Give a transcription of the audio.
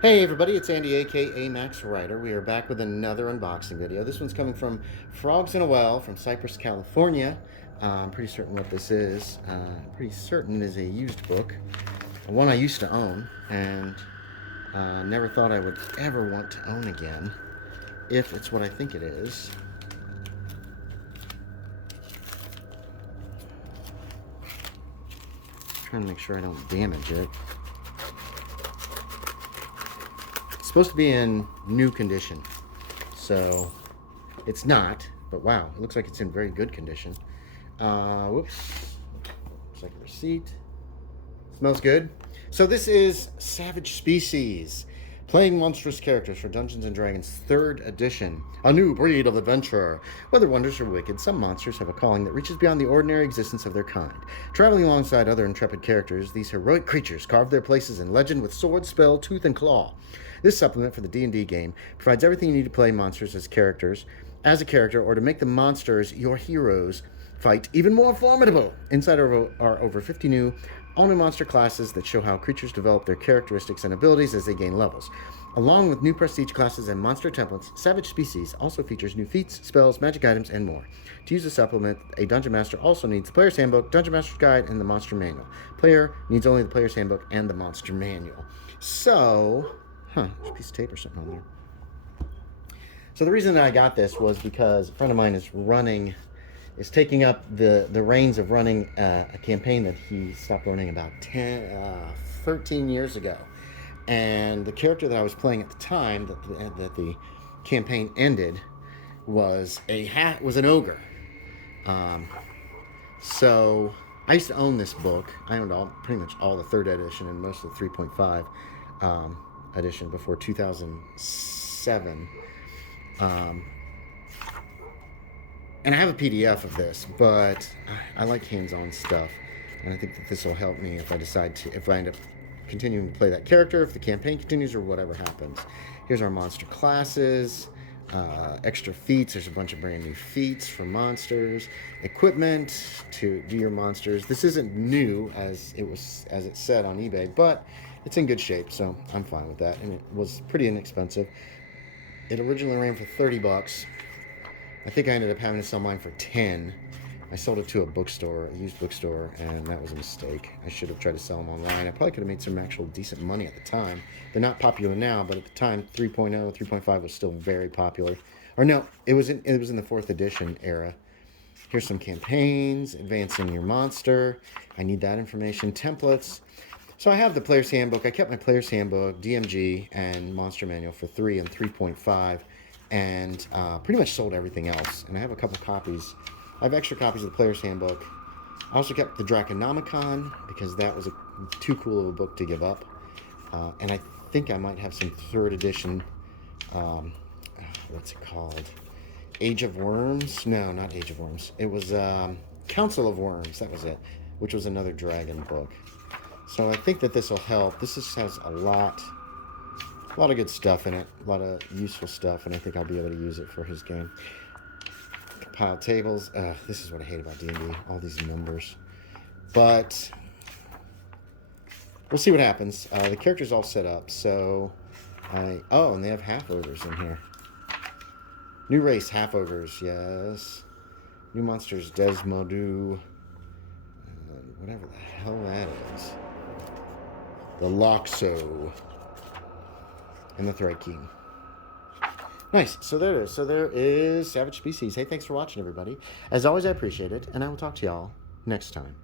Hey everybody, it's Andy aka Max Writer. We are back with another unboxing video. This one's coming from Frogs in a Well from Cypress, California. I'm pretty certain what this is. I'm pretty certain it is a used book. One I used to own and never thought I would ever want to own again, if it's what I think it is. Trying to make sure I don't damage it. It's supposed to be in new condition, so it's not, but wow, it looks like it's in very good condition. Whoops. Looks like a receipt. Smells good. So this is Savage Species, Playing Monstrous Characters for Dungeons & Dragons 3rd edition. A new breed of adventurer. Whether wondrous or wicked, some monsters have a calling that reaches beyond the ordinary existence of their kind. Traveling alongside other intrepid characters, these heroic creatures carve their places in legend with sword, spell, tooth, and claw. This supplement for the D&D game provides everything you need to play monsters as a character, or to make the monsters your heroes fight even more formidable. Inside are over 50 new all-new monster classes that show how creatures develop their characteristics and abilities as they gain levels. Along with new prestige classes and monster templates, Savage Species also features new feats, spells, magic items, and more. To use the supplement, a Dungeon Master also needs the Player's Handbook, Dungeon Master's Guide, and the Monster Manual. Player needs only the Player's Handbook and the Monster Manual. So, there's a piece of tape or something on there. So the reason that I got this was because a friend of mine is taking up the reins of running a campaign that he stopped running about 13 years ago. And the character that I was playing at the time that the campaign ended was an ogre. So I used to own this book. I owned pretty much all the 3rd edition and most of the 3.5 edition before 2007. And I have a PDF of this, but I like hands-on stuff, and I think that this will help me if I end up continuing to play that character, if the campaign continues, or whatever happens. Here's our monster classes, extra feats. There's a bunch of brand new feats for monsters, equipment to do your monsters. This isn't new as it said on eBay, but it's in good shape, so I'm fine with that. And it was pretty inexpensive. It originally ran for 30 bucks. I think I ended up having to sell mine for 10. I sold it to a used bookstore, and that was a mistake. I should have tried to sell them online. I probably could have made some actual decent money at the time. They're not popular now, but at the time, 3.0, 3.5 was still very popular. Or no, it was in the 4th edition era. Here's some campaigns, advancing your monster. I need that information, templates. So I have the Player's Handbook. I kept my Player's Handbook, DMG, and Monster Manual for 3 and 3.5. And pretty much sold everything else. And I have a couple copies. I have extra copies of the Player's Handbook. I also kept the Draconomicon because that was too cool of a book to give up. And I think I might have some 3rd edition, what's it called? Age of Worms? No, not Age of Worms. It was Council of Worms, that was it, which was another dragon book. So I think that this will help. This just has a lot of good stuff in it, a lot of useful stuff, and I think I'll be able to use it for his game. Compiled tables. This is what I hate about D&D, all these numbers. But we'll see what happens. The character's all set up, so and they have half ogres in here. New race, half ogres, yes. New monsters, Desmodu. Whatever the hell that is. The Loxo. And the Thread King. Nice. So there it is. So there is Savage Species. Hey, thanks for watching, everybody. As always, I appreciate it, and I will talk to y'all next time.